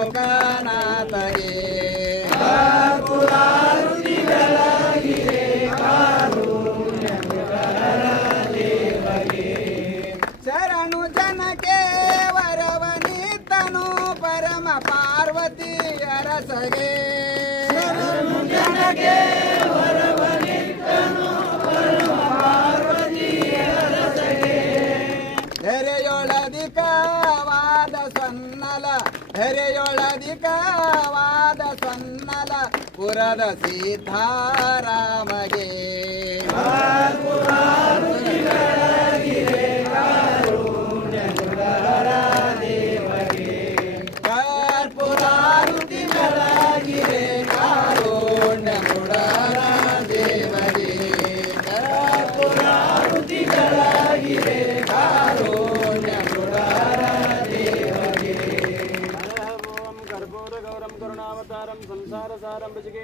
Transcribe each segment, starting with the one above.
ಷಣ್ಮುಖನಾಥಗೆ ಶರಣು ಜನಕ್ಕೆ ವರವನಿತನು ಪರಮ ಪಾರ್ವತಿ ಅರಸಗೆ ಧರೆಯೊಳದಿಕವಾದ पुराण सीताराम गे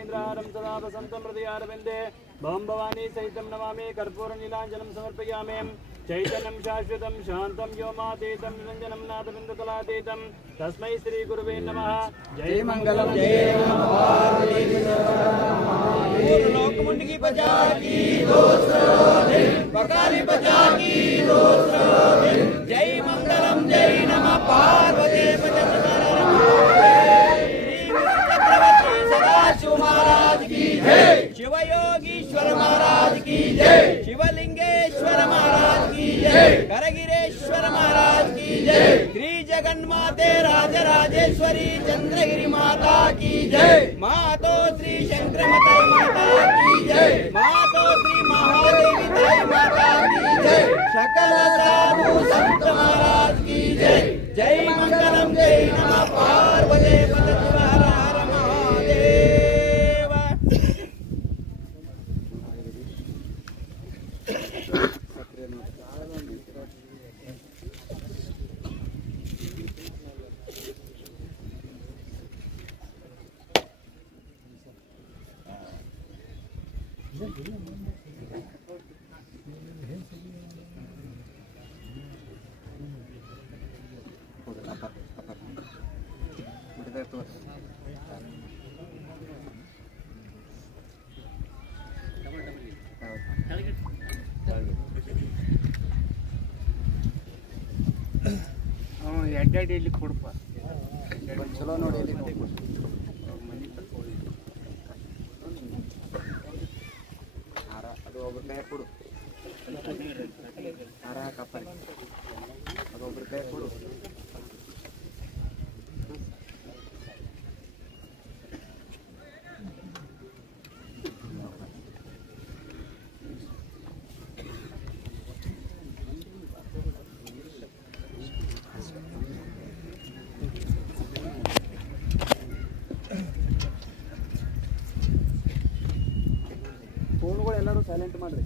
महेन्द्रारं सदा वसन्तं हृदयारविन्दे भवं भवानी सहितं नमामि कर्पूरनीलाञ्जनं समर्पयामि चैतन्यं शाश्वतं शान्तं व्योमातीतं निरञ्जनं नाथबिन्दुकलातीतं तस्मै श्रीगुरुवे नमः जय मङ्गलं लोकमुण्डकी पचाकी बकाली पचाकी जय मङ्गलं जय नमः पार्वती शिवयोगीश्वर महाराज की जय। शिवलिंगेश्वर महाराज की जय। करगिरेश्वर महाराज की जय। श्री जगन्माते राजराजेश्वरी चंद्रगिरी माता की जय। मातो श्री शंकरमता माता की जय। मातो श्री महादेवी ताई माता की जय। सकल साधु संत महाराज की जय। जय मंगलम जय नमः पार्वती ಎಡ್ಡೆಡ್ ಇಲ್ಲಿ ಕೊಡಪ್ಪ ಚಲೋ ನೋಡಿ ಇಲ್ಲಿ ನೋಡಿ ಹಾರ ಅದು ಒಬ್ರ ಕೈ ಕೊಡು ಹಾರ ಹಾಕಪ್ಪ ಅದು ಒಬ್ರ ಕೈ ಕೊಡು ಎಲ್ಲರೂ ಸೈಲೆಂಟ್ ಮಾಡ್ರಿ.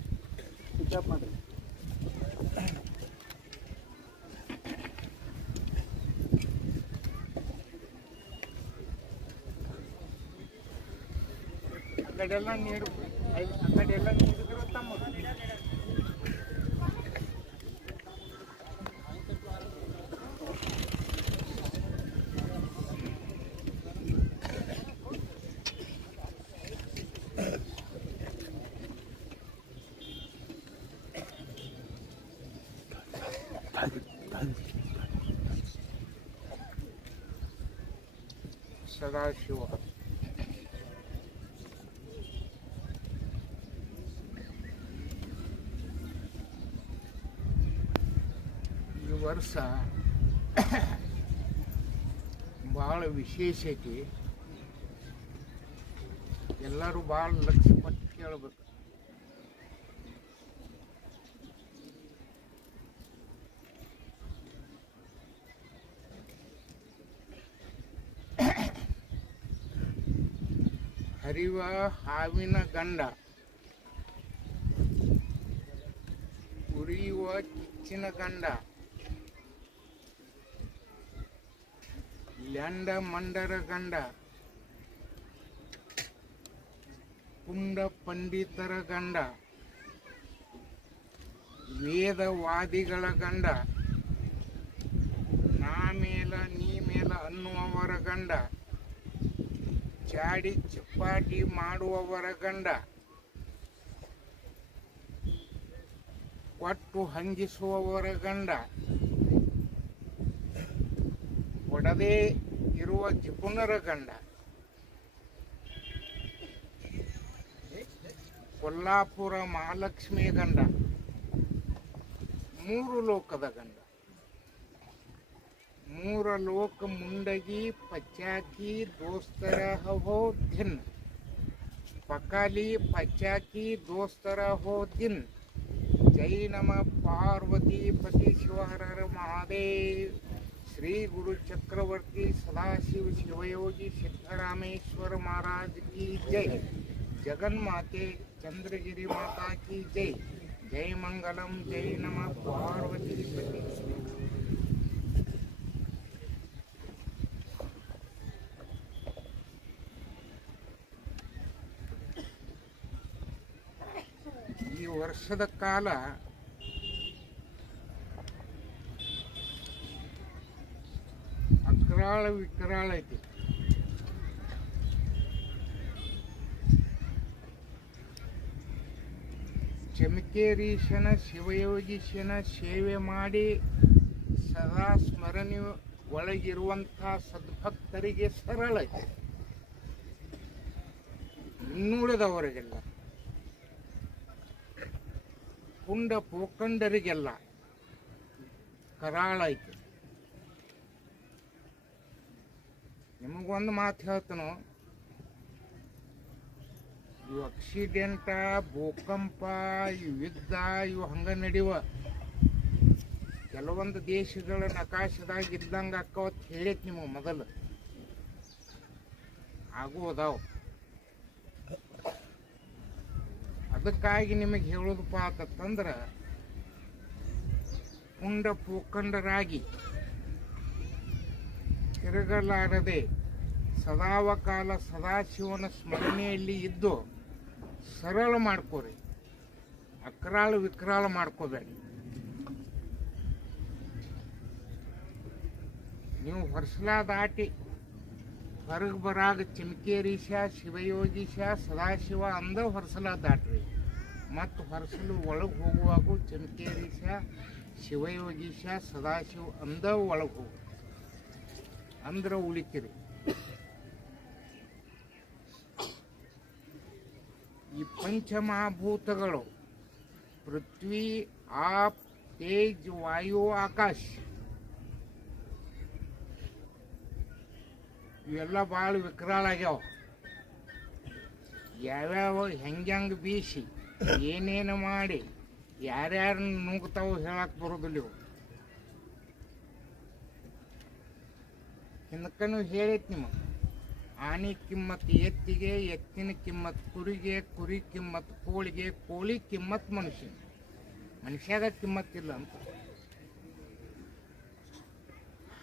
ಆ ಕಡೆ ಎಲ್ಲ ನೀರು ಆ ಕಡೆ ಎಲ್ಲ ನೀರು ತಮ್ಮ ಸದಾಶಿವ ಈ ವರ್ಷ ಭಾಳ ವಿಶೇಷ ಐತಿ. ಎಲ್ಲರೂ ಭಾಳ ಲಕ್ಷ ಪಟ್ಟು ಕೇಳಬೇಕು. ಹರಿವ ಹಾವಿನ ಗಂಡ. ಉರಿಯುವ ಕಿಚ್ಚಿನ ಗಂಡ. ಲ್ಯಾಂಡ ಮಂಡರ ಗಂಡ. ಪುಂಡ ಪಂಡಿತರ ಗಂಡ. ವೇದವಾದಿಗಳ ಗಂಡ. ನಾ ಮೇಲ ನೀ ಮೇಲ ಅನ್ನುವವರ ಗಂಡ. ಚಾಡಿ ಚಪ್ಪಾಟಿ ಮಾಡುವವರ ಗಂಡ. ಕೊಟ್ಟು ಹಂಗಿಸುವವರ ಗಂಡ. ಒಡದೇ ಇರುವ ಜಿಪುಣರ ಗಂಡ. ಕೊಲ್ಲಾಪುರ ಮಹಾಲಕ್ಷ್ಮಿ ಗಂಡ. ಮೂರು ಲೋಕದ ಗಂಡ. ಮೂರ ಲೋಕ ಮುಂಡಗಿ, ಪಚಾಕಿ, ದೋಸ್ತರ ಹೋ ದಿನ್. ಪಕಾಲಿ, ಪಚಾಕಿ, ದೋಸ್ತರ ಹೋ ದಿನ್. ಜೈ ನಮ ಪಾರ್ವತಿ ಪತಿ ಶಿವಹರ ಮಹಾದೇವ್. ಶ್ರೀ ಗುರು ಚಕ್ರವರ್ತಿ ಸದಾಶಿವ ಶಿವಯೋಗಿ ಸಿದ್ದರಾಮೇಶ್ವರ महाराज की जय जगन्माते चंद्रगिरी माता की जय जय मंगलम जय नमः पार्वती पति ಈ ವರ್ಷದ ಕಾಲ ಅಕ್ರಾಳ ವಿಕರಾಳ ಐತಿ. ಚಮಕೇರೀಶನ, ಶಿವಯೋಗೀಶನ ಸೇವೆ ಮಾಡಿ ಸದಾ ಸ್ಮರಣೆ ಒಳಗಿರುವಂಥ ಸದ್ಭಕ್ತರಿಗೆ ಸರಳ ಐತಿ ಇನ್ನುಳಿದವರಿಗೆಲ್ಲ ಪುಂಡ ಪೋಕಂಡರಿಗೆಲ್ಲ ಕರಾಳ ಐತಿ. ನಿಮಗೊಂದು ಮಾತು ಹೇಳ್ತನು. ಇವು ಆಕ್ಸಿಡೆಂಟ ಭೂಕಂಪ, ಇವು ಯುದ್ಧ, ಇವು ಹಂಗ ನಡೆಯುವ ಕೆಲವೊಂದು ದೇಶಗಳ ನಕಾಶದಾಗ ಇದ್ದಂಗೆ ಅಕ್ಕವತ್ತು ಹೇಳೈತಿ ನಿಮಗೆ ಮೊದಲು. ಆಗು ಅದಾವ. ಅದಕ್ಕಾಗಿ ನಿಮಗೆ ಹೇಳೋದಪ್ಪ ಆತಂದ್ರೆ ಪುಂಡ ಪೂಕಂಡರಾಗಿ ತಿರುಗಲಾರದೆ ಸದಾವಕಾಲ ಸದಾಶಿವನ ಸ್ಮರಣೆಯಲ್ಲಿ ಇದ್ದು ಸರಳ ಮಾಡ್ಕೋರಿ. ಅಕ್ರಾಳ ವಿಕ್ರಾಳ ಮಾಡ್ಕೋಬೇಡಿ. ನೀವು ಹೊರಸಲ ದಾಟಿ ಹೊರಗೆ ಬರಾಗ ಚಿಮಕೇರೀಶ, ಶಿವಯೋಗೀಶ, ಸದಾಶಿವ ಅಂದ ಹೊರಸಲ ದಾಟ್ರಿ ಮತ್ತು ಹೊರಸಲು ಒಳಗೆ ಹೋಗುವಾಗೂ ಚಿಮಕೇರೀಶ, ಶಿವಯೋಗೀಶ, ಸದಾಶಿವ ಅಂದ ಒಳಗೆ ಹೋಗು. ಅಂದ್ರೆ ಉಳಿತೀರಿ ಈ ಪಂಚಮಹಾಭೂತಗಳು. ಪೃಥ್ವಿ, ಆಪ್, ತೇಜ್, ವಾಯು, ಆಕಾಶ. ಇವೆಲ್ಲ ಭಾಳ ವಿಕರಾಳಾಗ್ಯಾವ ಯಾವ್ಯಾವ ಹೆಂಗೆ ಬೀಸಿ, ಏನೇನು ಮಾಡಿ ಯಾರ್ಯಾರನ್ನ ನುಗ್ತಾವ ಹೇಳಕ್ ಬರೋದಿಲ್ಲ ಇವು. ಹಿಂದಕ್ಕೂ ಹೇಳಿತ್ತು ನಿಮಗೆ. ಆನೆ ಕಿಮ್ಮತ್, ಎತ್ತಿಗೆ ಎತ್ತಿನ ಕಿಮ್ಮತ್, ಕುರಿಗೆ ಕುರಿ ಕಿಮ್ಮತ್, ಕೋಳಿಗೆ ಕೋಳಿ ಕಿಮ್ಮತ್ ಮನುಷ್ಯ. ಮನುಷ್ಯಾಗ ಕಿಮ್ಮತ್ತಿಲ್ಲ ಅಂತ.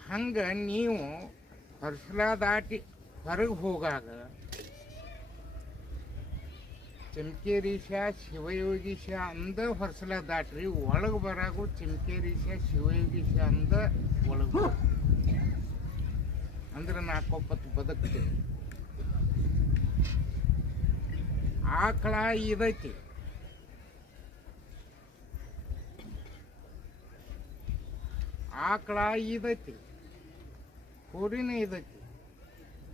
ಹಂಗೆ ನೀವು ಹರ್ಸಲ ದಾಟಿ ಹೊರಗೆ ಹೋಗಾಗ ಚಮಕೇರೀಶ ಶಿವಯೋಗೀಶ ಅಂದ ಹೊರಸಲ ದಾಟ್ರಿ, ಒಳಗೆ ಬರಾಗು ಚಮಕೇರೀಶ ಶಿವಯೋಗೀಶ ಅಂದ ಒಳಗೆ ಅಂದ್ರೆ ನಾಲ್ಕೊಪ್ಪತ್ತು ಬದುಕ್ತೀವಿ ಆಕಳ ಇದೈತಿ. ಆಕಳ ಇದೈತಿ. ಕುರಿನೇ ಇದೈತಿ.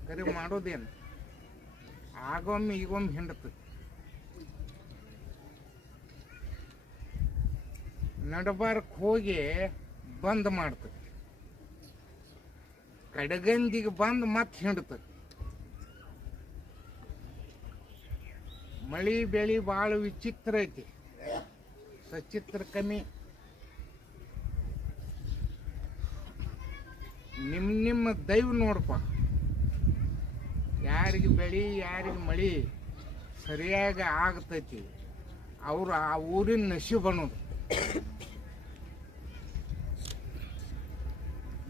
ಕರೆ ಮಾಡೋದೇನು? ಆಗೊಮ್ಮೆ ಈಗೊಮ್ಮೆ ಹಿಂಡತೈತಿ ನಡಬಾರಕ್ಕೆ ಹೋಗಿ ಬಂದ್ ಮಾಡ್ತೈತಿ ಕಡಗಂದಿಗೆ ಬಂದು ಮತ್ತೆ ಹಿಂಡತ. ಮಳಿ ಬೆಳಿ ಭಾಳ ವಿಚಿತ್ರ ಐತಿ. ಸಚಿತ್ರ ಕಮ್ಮಿ. ನಿಮ್ಮ ನಿಮ್ಮ ದೈವ ನೋಡಪ್ಪ ಯಾರಿಗೆ ಬೆಳಿ, ಯಾರಿಗೆ ಮಳಿ ಸರಿಯಾಗಿ ಆಗ್ತೈತಿ. ಅವ್ರು ಆ ಊರಿನ ನಶೀಬ್ ಅನ್ನೋದು.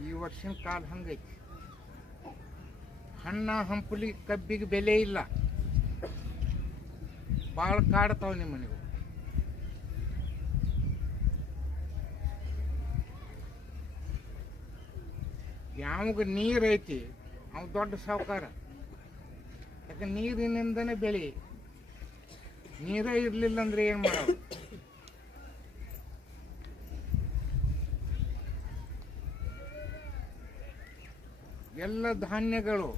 ಈ ವರ್ಷಿನ ಕಾಲ ಹಂಗೈತಿ. ಹಣ್ಣ ಹಂಪಲಿ ಕಬ್ಬಿಗೆ ಬೆಲೆ ಇಲ್ಲ. ಭಾಳ ಕಾಡ್ತಾವ ನಿಮ್ಮ ಮನೆಗೆ. ಯಾವಾಗ ನೀರು ಐತಿ, ಅವ ದೊಡ್ಡ ಸಾವುಕಾರ. ಯಾಕೆ ನೀರಿನಿಂದನೇ ಬೆಳಿ? ನೀರೇ ಇರಲಿಲ್ಲ ಅಂದ್ರೆ ಏನು ಮಾಡೋದು? ಎಲ್ಲ ಧಾನ್ಯಗಳು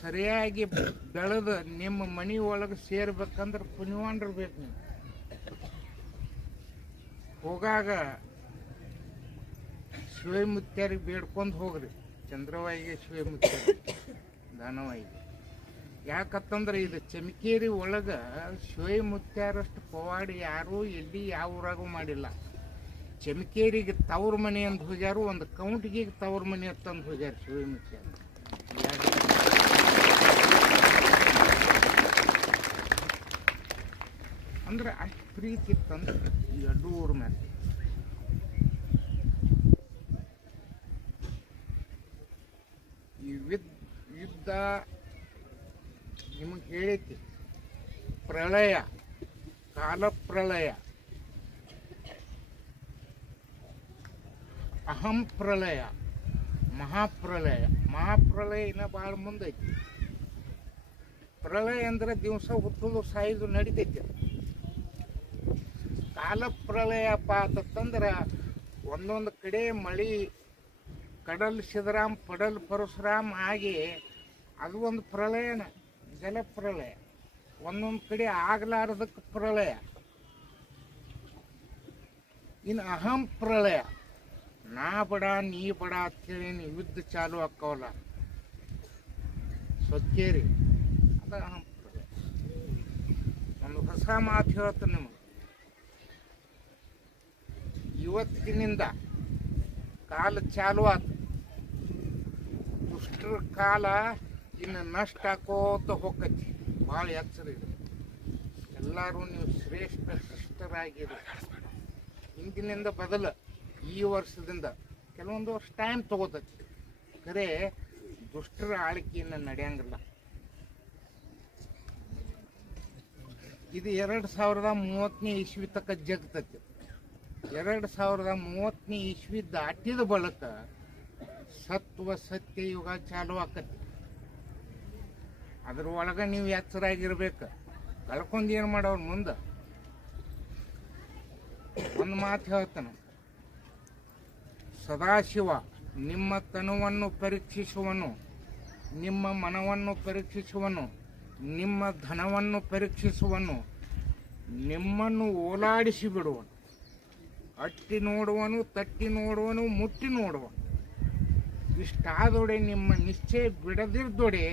ಸರಿಯಾಗಿ ಬೆಳೆದು ನಿಮ್ಮ ಮನೆ ಒಳಗೆ ಸೇರ್ಬೇಕಂದ್ರೆ ಪುಣ್ಯವಾನ್ರು ನೀವು. ಹೋಗಾಗ ಶಿವಮುತ್ಯಾರಿಗೆ ಬೇಡ್ಕೊಂಡು ಹೋಗ್ರಿ. ಚಂದ್ರವಾಯಿಗೆ ಶಿವಮುತ್ಯಾರಿ ದಾನವಾಯಿಗೆ ಯಾಕತ್ತಂದ್ರೆ ಇದು ಚಮಕೇರಿ ಒಳಗೆ ಶಿವಮುತ್ಯಾರಷ್ಟು ಪವಾಡಿ ಯಾರೂ ಎಲ್ಲಿ ಯಾವ ಊರಾಗೂ ಮಾಡಿಲ್ಲ. ಚಮಕೇರಿಗೆ ತವ್ರ ಮನೆ ಅಂತ ಹೋಗ್ಯಾರು, ಒಂದು ಕೌಂಟಿಗೆ ತವ್ರ ಮನೆ ಅಂತಂದು ಹೋಗ್ಯಾರ ಶಿವಮುತ್ಯಾರ ಅಂದ್ರೆ ಅಷ್ಟು ಪ್ರೀತಿ ಇತ್ತಂದ್ರೆ ಈ ಊರ ಮೇಲೆ ಈ ವಿದ್ ಯುದ್ಧ ನಿಮಗೆ ಹೇಳೈತಿ ಪ್ರಳಯ ಕಾಲ ಪ್ರಳಯ ಅಹಂ ಪ್ರಳಯ ಮಹಾಪ್ರಳಯ ಮಹಾಪ್ರಳಯ ಇನ್ನ ಭಾಳ ಮುಂದೈತಿ. ಪ್ರಳಯ ಅಂದ್ರೆ ದಿವಸ ಹುಟ್ಟುದು ಸಾಯುದು ನಡಿತೈತಿ. ಕಾಲ ಪ್ರಳಯಪ್ಪ ಅಂತಂದ್ರೆ ಒಂದೊಂದು ಕಡೆ ಮಳಿ ಕಡಲ್ ಸಿದ್ದರಾಮ್ ಪಡಲ್ ಪರಶುರಾಮ್ ಆಗಿ ಅದು ಒಂದು ಪ್ರಳಯನ ಜಲ ಪ್ರಳಯ ಒಂದೊಂದು ಕಡೆ ಆಗಲಾರದಕ್ಕೆ ಪ್ರಳಯ ಇನ್ನು ಅಹಂ ಪ್ರಳಯ ನಾ ಬಡ, ನೀ ಬಡ ಅಂತೇಳಿ ಯುದ್ಧ ಚಾಲು ಆಕ್ಕವಲ್ಲ ಸೊಕ್ಕೇರಿ ಅದ ಒಂದು ಹೊಸ ಮಾತು ಹೇಳ್ತೇನೆ ನಿಮಗೆ. ಇವತ್ತಿನಿಂದ ಕಾಲ ಚಾಲು ಆತು. ದುಷ್ಟರ ಕಾಲ ಇನ್ನು ನಷ್ಟ ಆಕೋತ ಹೋಗತಿ ಭಾಳ ಎಚ್ಚರ ಇದೆ. ಎಲ್ಲರೂ ನೀವು ಶ್ರೇಷ್ಠ ಶಿಷ್ಟರಾಗಿರಿ ಹಿಂದಿನಿಂದ ಬದಲ ಈ ವರ್ಷದಿಂದ ಕೆಲವೊಂದು ವರ್ಷ ಟೈಮ್ ತಗೋತೈತಿ. ಖರೆ ದುಷ್ಟರ ಆಳ್ಕೆಯನ್ನು ನಡೆಯಂಗಿಲ್ಲ. ಇದು ಎರಡು ಸಾವಿರದ ಮೂವತ್ತನೇ ಇಸ್ವಿ ತಕ್ಕ ಜಗ್ತೈತಿ ಎರಡು ಸಾವಿರದ ಮೂವತ್ತನೇ ಇಸ್ವಿ ದಾಟಿದ ಬಳಿಕ ಸತ್ವ ಸತ್ಯ ಯುಗ ಚಾಲು ಆಕತಿ ಅದ್ರ ಒಳಗೆ ನೀವು ಎಚ್ಚರಾಗಿರ್ಬೇಕು. ಕಳ್ಕೊಂಡು ಏನು ಮಾಡೋರು ಮುಂದೆ? ಒಂದು ಮಾತು ಹೇಳ್ತಾನೆ. ಸದಾಶಿವ, ನಿಮ್ಮ ತನುವನ್ನು ಪರೀಕ್ಷಿಸುವನು, ನಿಮ್ಮ ಮನವನ್ನು ಪರೀಕ್ಷಿಸುವನು, ನಿಮ್ಮ ಧನವನ್ನು ಪರೀಕ್ಷಿಸುವನು, ನಿಮ್ಮನ್ನು ಓಲಾಡಿಸಿ ಬಿಡುವನು. ಅಟ್ಟಿ ನೋಡುವನು, ತಟ್ಟಿ ನೋಡುವನು, ಮುಟ್ಟಿ ನೋಡುವನು. ಇಷ್ಟಾದೊಡೆ ನಿಮ್ಮ ನಿಶ್ಚಯ ಬಿಡದಿದ್ದೊಡೆ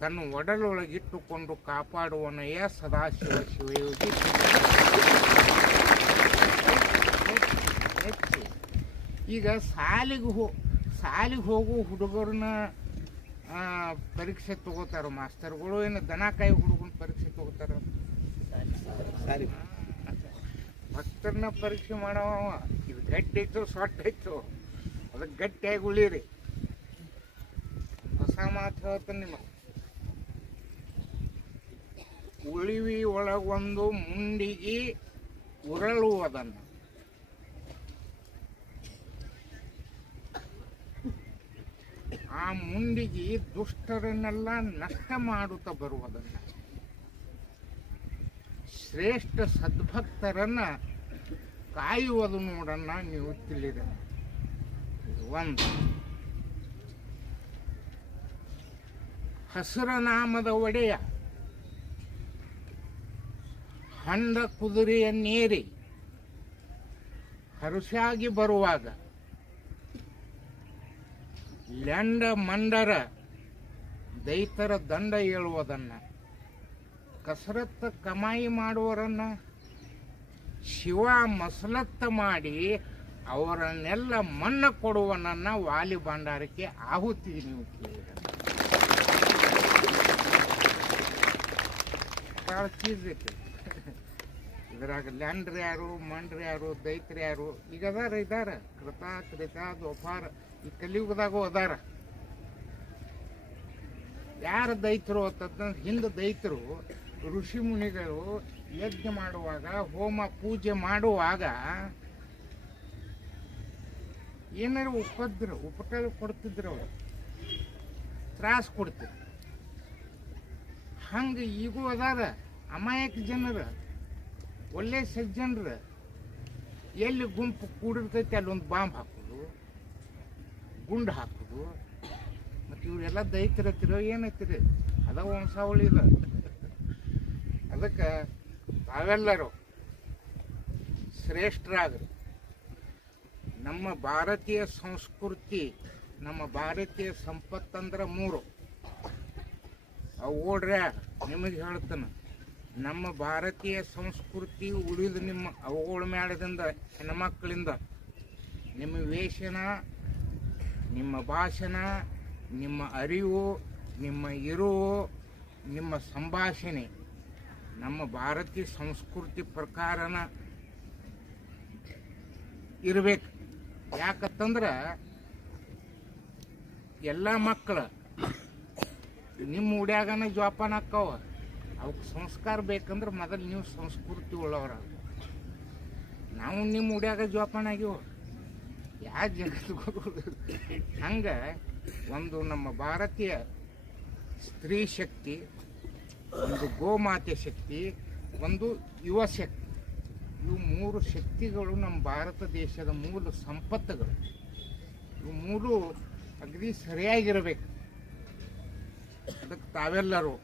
ತನ್ನ ಒಡಲೊಳಗಿಟ್ಟುಕೊಂಡು ಕಾಪಾಡುವನೆಯ ಸದಾಶಿವ ಶಿವಯೋಗಿ. ಈಗ ಸಾಲಿಗೆ ಹೋ ಸಾಲಿಗೆ ಹೋಗು ಹುಡುಗರನ್ನ ಪರೀಕ್ಷೆ ತಗೋತಾರ? ಮಾಸ್ತರ್ಗಳು ಏನು ದನ ಕಾಯಿ ಹುಡುಗನ ಪರೀಕ್ಷೆ ತಗೋತಾರ? ಭಕ್ತರನ್ನ ಪರೀಕ್ಷೆ ಮಾಡವ ಇದು ಗಟ್ಟಿ ಇತ್ತು ಸೊಟ್ಟ ಇತ್ತು ಅದಕ್ಕೆ ಗಟ್ಟಿಯಾಗಿ ಉಳಿರಿ. ಹೊಸ ಮಾತು ಹೇಳ್ತಾನೆ ನಿಮಗೆ. ಉಳಿವಿ ಒಳಗೊಂದು ಮುಂಡಿಗೆ ಉರಳುವುದನ್ನು. ಆ ಮುಂಡಿಗೆ ದುಷ್ಟರನ್ನೆಲ್ಲ ನಷ್ಟ ಮಾಡುತ್ತಾ ಬರುವುದನ್ನು ಶ್ರೇಷ್ಠ ಸದ್ಭಕ್ತರನ್ನ ಕಾಯುವುದು ನೋಡನ್ನ ನೀವು ತಿಳಿದ ಒಂದು. ಹಸುರನಾಮದ ಒಡೆಯ ಹಂಡ ಕುದುರೆಯನ್ನೇರಿ ಹರುಷಾಗಿ ಬರುವಾಗ ಲ್ಯಾಂಡ ಮಂಡರ ದೈತರ ದಂಡ ಹೇಳುವುದನ್ನು, ಕಸರತ್ತ ಕಮಾಯಿ ಮಾಡುವರನ್ನ ಶಿವ ಮಸಲತ್ತ ಮಾಡಿ ಅವರನ್ನೆಲ್ಲ ಮನ್ನ ಕೊಡುವನನ್ನ ವಾಲಿ ಭಂಡಾರಕ್ಕೆ ಆಹುತಿ ನೀವು ಕೇಳಿದ್ರೆ. ಇದ್ರಾಗ ಲ್ಯಾಂಡ್ರ್ ಯಾರು, ಮಂಡ್ರ್ ಯಾರು, ದೈತ್ರ ಯಾರು, ಈಗ ಅದಾರ, ಇದಾರ. ಕೃತ ಕೃತ ದೋಪಾರ ಈ ಕಲಿಯುಗದಾಗೂ ಅದಾರ. ಯಾರು ದೈತರು ಅಂತಂದ್ರೆ ಹಿಂದೆ ದೈತರು, ಋಷಿ ಮುನಿಗಳು ಯಜ್ಞ ಮಾಡುವಾಗ, ಹೋಮ ಪೂಜೆ ಮಾಡುವಾಗ ಏನಾರು ಉಪದ್ರ ಉಪಕಾರ ಕೊಡ್ತಿದ್ರು ಅವರು. ತ್ರಾಸ ಕೊಡ್ತಿದ್ರು. ಹಂಗೆ ಈಗೂ ಅದಾರ. ಅಮಾಯಕ ಜನರು, ಒಳ್ಳೆ ಸಜ್ಜನರು. ಎಲ್ಲಿ ಗುಂಪು ಕೂಡಿರ್ತೈತಿ, ಅಲ್ಲೊಂದು ಬಾಂಬ್ ಹಾಕೋದು. ಗುಂಡು ಹಾಕೋದು. ಮತ್ತು ಇವರೆಲ್ಲ ದೈತಿರತ್ತಿರೋ ಏನೈತಿರಿ? ಅದ ವಂಶಾವಳಿ ಇದೆ. ಅದಕ್ಕೆ ತಾವೆಲ್ಲರೂ ಶ್ರೇಷ್ಠರಾದರು ನಮ್ಮ ಭಾರತೀಯ ಸಂಸ್ಕೃತಿ, ನಮ್ಮ ಭಾರತೀಯ ಸಂಪತ್ತಂದ್ರೆ ಮೂರು. ಅವು ನಿಮಗೆ ಹೇಳ್ತಾನೆ. ನಮ್ಮ ಭಾರತೀಯ ಸಂಸ್ಕೃತಿ ಉಳಿದು ನಿಮ್ಮ ಅವುಗಳ ಮೇಳದಿಂದ ಹೆಣ್ಮಕ್ಕಳಿಂದ ನಿಮ್ಮ ವೇಷನ ನಿಮ್ಮ ಭಾಷಣ, ನಿಮ್ಮ ಅರಿವು, ನಿಮ್ಮ ಇರುವು, ನಿಮ್ಮ ಸಂಭಾಷಣೆ, ನಮ್ಮ ಭಾರತೀಯ ಸಂಸ್ಕೃತಿ ಪ್ರಕಾರನ ಇರಬೇಕು. ಯಾಕತ್ತಂದ್ರೆ ಎಲ್ಲ ಮಕ್ಕಳು ನಿಮ್ಮ ಉಡ್ಯಾಗನ ಜೋಪಾನ ಹಾಕವ ಅವಕ್ಕೆ ಸಂಸ್ಕಾರ ಬೇಕಂದ್ರೆ ಮೊದಲು ನೀವು ಸಂಸ್ಕೃತಿ ಉಳ್ಳವ್ರ ನಾವು ನಿಮ್ಮ ಉಡ್ಯಾಗ ಜೋಪಾನ ಆಗ್ಯವ. ಯಾ ಜಗತ್ತು ಹಂಗೆ ಒಂದು ನಮ್ಮ ಭಾರತೀಯ ಸ್ತ್ರೀ ಶಕ್ತಿ, ಒಂದು ಗೋಮಾತೆ ಶಕ್ತಿ, ಒಂದು ಯುವ ಶಕ್ತಿ. ಇವು ಮೂರು ಶಕ್ತಿಗಳು ನಮ್ಮ ಭಾರತ ದೇಶದ ಮೂಲ ಸಂಪತ್ತುಗಳು. ಇವು ಮೂರು ಅಗದಿ ಸರಿಯಾಗಿರಬೇಕು. ಅದಕ್ಕೆ ತಾವೆಲ್ಲರೂ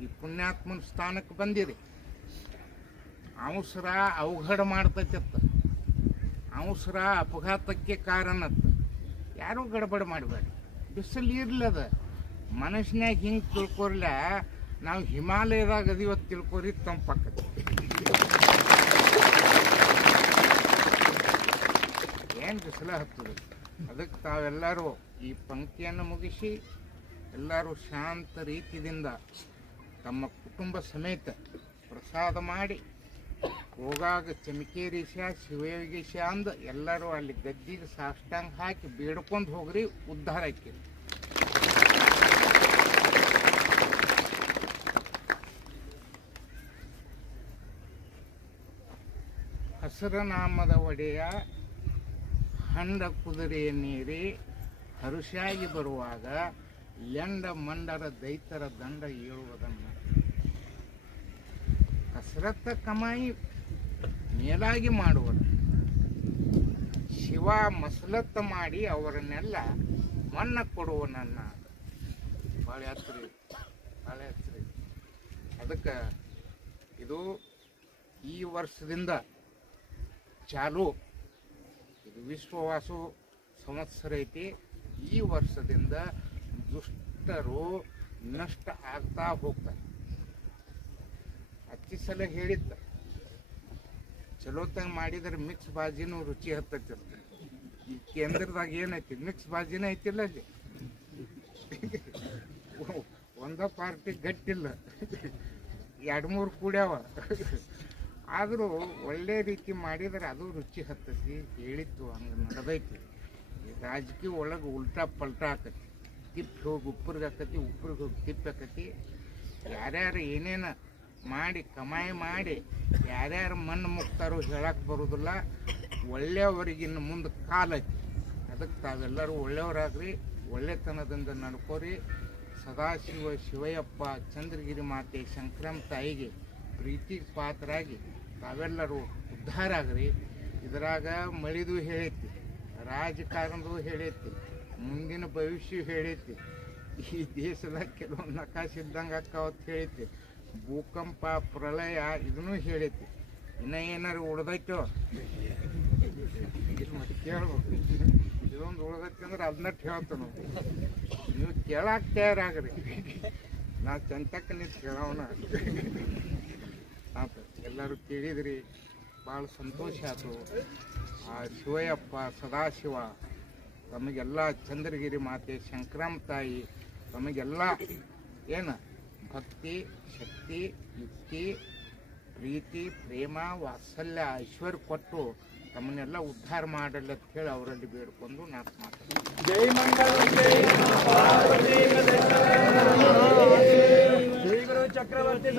ಈ ಪುಣ್ಯಾತ್ಮನ ಸ್ಥಾನಕ್ಕೆ ಬಂದಿರಿ. ಅವಸರ ಅವಘಡ ಮಾಡ್ತೈತಿತ್ತ. ಅವಸರ ಅಪಘಾತಕ್ಕೆ ಕಾರಣ ಯಾರೂ ಗಡಬಡ ಮಾಡಬೇಡಿ ಬಿಸಿಲು ಇರ್ಲದ ಮನಸ್ಸಿನಾಗ ಹಿಂಗೆ ತಿಳ್ಕೊರ್ಲ ನಾವು ಹಿಮಾಲಯದಾಗ ಅದೀವತ್ತು ತಿಳ್ಕೊರಿ ತಂಪಾಕತಿ ಏನು ಬಿಸಿಲ ಹತ್ತದ? ಅದಕ್ಕೆ ತಾವೆಲ್ಲರೂ ಈ ಪಂಕ್ತಿಯನ್ನು ಮುಗಿಸಿ ಎಲ್ಲರೂ ಶಾಂತ ರೀತಿಯಿಂದ ತಮ್ಮ ಕುಟುಂಬ ಸಮೇತ ಪ್ರಸಾದ ಮಾಡಿ ಹೋಗಾಗ ಚಮಕೇರೀಶ ಶಿವಯೋಗೀಶ ಅಂದ ಎಲ್ಲರೂ ಅಲ್ಲಿ ಗದ್ದಿಗೆ ಸಾಷ್ಟಾಂಗ ಹಾಕಿ ಬೇಡ್ಕೊಂಡು ಹೋಗ್ರಿ, ಉದ್ಧಾರ ಆಕಿರಿ ಹಸಿರ ನಾಮದ ಒಡೆಯ ಹಂಡ ಕುದುರೆಯ ನೀರಿ ಹರುಷಾಗಿ ಬರುವಾಗ ಲೆಂಡ ಮಂಡರ ದೈತರ ದಂಡ ಏಳುವುದನ್ನು. ಕಸರತ್ತ ಕಮಾಯಿ ಮೇಲಾಗಿ ಮಾಡುವರು. ಶಿವ ಮಸಲತ್ತ ಮಾಡಿ ಅವರನ್ನೆಲ್ಲ ಮನ್ನ ಕೊಡುವನನ್ನ. ಭಾಳ ಹತ್ರ ಭಾಳ ಹತ್ರ ಅದಕ್ಕೆ ಇದು ಈ ವರ್ಷದಿಂದ ಚಾಲು. ಇದು ವಿಶ್ವವಾಸು ಸಂವತ್ಸರ ಐತಿ. ಈ ವರ್ಷದಿಂದ ದುಷ್ಟರು ನಷ್ಟ ಆಗ್ತಾ ಹೋಗ್ತಾರೆ. ಅಚ್ಚಿ ಸಲ ಹೇಳಿದ್ದ ಚಲೋತಂಗ ಮಾಡಿದ್ರೆ ಮಿಕ್ಸ್ ಬಾಜಿನೂ ರುಚಿ ಹತ್ತೈತಿ. ಈ ಕೇಂದ್ರದಾಗ ಏನೈತಿ? ಮಿಕ್ಸ್ ಬಾಜಿನ ಐತಿಲ್ಲ ಅಲ್ಲಿ. ಒಂದ ಪಾರ್ಟಿ ಗಟ್ಟಿಲ್ಲ. ಎರಡು ಮೂರು ಕೂಡ್ಯಾವ. ಆದರೂ ಒಳ್ಳೆ ರೀತಿ ಮಾಡಿದ್ರೆ ಅದು ರುಚಿ ಹತ್ತೈತಿ. ಹೇಳಿತ್ತು ಹಂಗೆ ನಡೆದೈತಿ. ರಾಜಕೀಯ ಒಳಗೆ ಉಲ್ಟಾ ಪಲ್ಟಾ ಆಕತಿ. ತಿಪ್ಪಿ ಹೋಗಿ ಉಪ್ಪರಿಗೆ ಆಕತಿ, ಉಪ್ಪರಿಗೆ ಹೋಗಿ ತಿಪ್ಪಿ ಆಕತಿ. ಯಾರ್ಯಾರು ಏನೇನ ಮಾಡಿ, ಕಮಾಯಿ ಮಾಡಿ ಯಾರ್ಯಾರು ಮಣ್ಣು ಮುಕ್ತಾರೋ ಹೇಳಕ್ಕೆ ಬರೋದಿಲ್ಲ. ಒಳ್ಳೆಯವರಿಗಿನ್ನು ಮುಂದೆ ಕಾಲೈತಿ ಅದಕ್ಕೆ ತಾವೆಲ್ಲರೂ ಒಳ್ಳೆಯವರಾಗ್ರಿ, ಒಳ್ಳೆತನದಿಂದ ನಡ್ಕೋರಿ. ಸದಾಶಿವ ಶಿವಯ್ಯಪ್ಪ ಚಂದ್ರಗಿರಿ ಮಾತೆ ಶಂಕರಮ್ಮ ತಾಯಿಗೆ ಪ್ರೀತಿ ಪಾತ್ರರಾಗಿ ತಾವೆಲ್ಲರೂ ಉದ್ಧಾರ ಆಗ್ರಿ ಇದ್ರಾಗ ಮಳಿದು ಹೇಳೈತಿ, ರಾಜಕಾರಣದು ಹೇಳೈತಿ, ಮುಂದಿನ ಭವಿಷ್ಯ ಹೇಳೈತಿ. ಈ ದೇಶದಾಗ ಕೆಲವೊಂದು ನಕಾಶೆ ಇದ್ದಂಗೆ ಅಕ್ಕಾವತ್ತು ಹೇಳೈತಿ. ಭೂಕಂಪ ಪ್ರಳಯ ಇದನ್ನು ಹೇಳೈತಿ ಇನ್ನ ಏನಾರು ಉಳ್ದೈತೋ? ಕೇಳ್ಬೇಕು. ಇದೊಂದು ಉಳ್ದೈತಿ ಅಂದ್ರೆ ಅದನ್ನ ಹೇಳ್ತಾನು ನೀವು. ಕೇಳಾಕ್ ತಯಾರಾಗ್ರಿ. ನಾ ಚಂತಕ್ಕೆ ನಿಂತು ಕೇಳೋಣ. ಎಲ್ಲರೂ ಕೇಳಿದ್ರಿ, ಭಾಳ ಸಂತೋಷ ಆಯಿತು. ಆ ಶಿವಯ್ಯಪ್ಪ, ಸದಾಶಿವ, ತಮಗೆಲ್ಲ ಚಂದ್ರಗಿರಿ ಮಾತೆ ಶಂಕರಮ್ಮ ತಾಯಿ, ತಮಗೆಲ್ಲ ಏನು ಭಕ್ತಿ ಶಕ್ತಿ ಯುಕ್ತಿ ಪ್ರೀತಿ ಪ್ರೇಮ ವಾತ್ಸಲ್ಯ ಐಶ್ವರ್ಯ ಕೊಟ್ಟು ತಮ್ಮನ್ನೆಲ್ಲ ಉದ್ಧಾರ ಮಾಡಲ್ಲ ಅಂತ ಹೇಳಿ ಅವರಲ್ಲಿ ಬೇಡ್ಕೊಂಡು ನಾಲ್ಕು ಮಾತು ಜೈ ಮಂಗಳಂ ಜೈ ಪಾರ್ವತಿ ಜೈ ಗುರು ಚಕ್ರವರ್ತಿ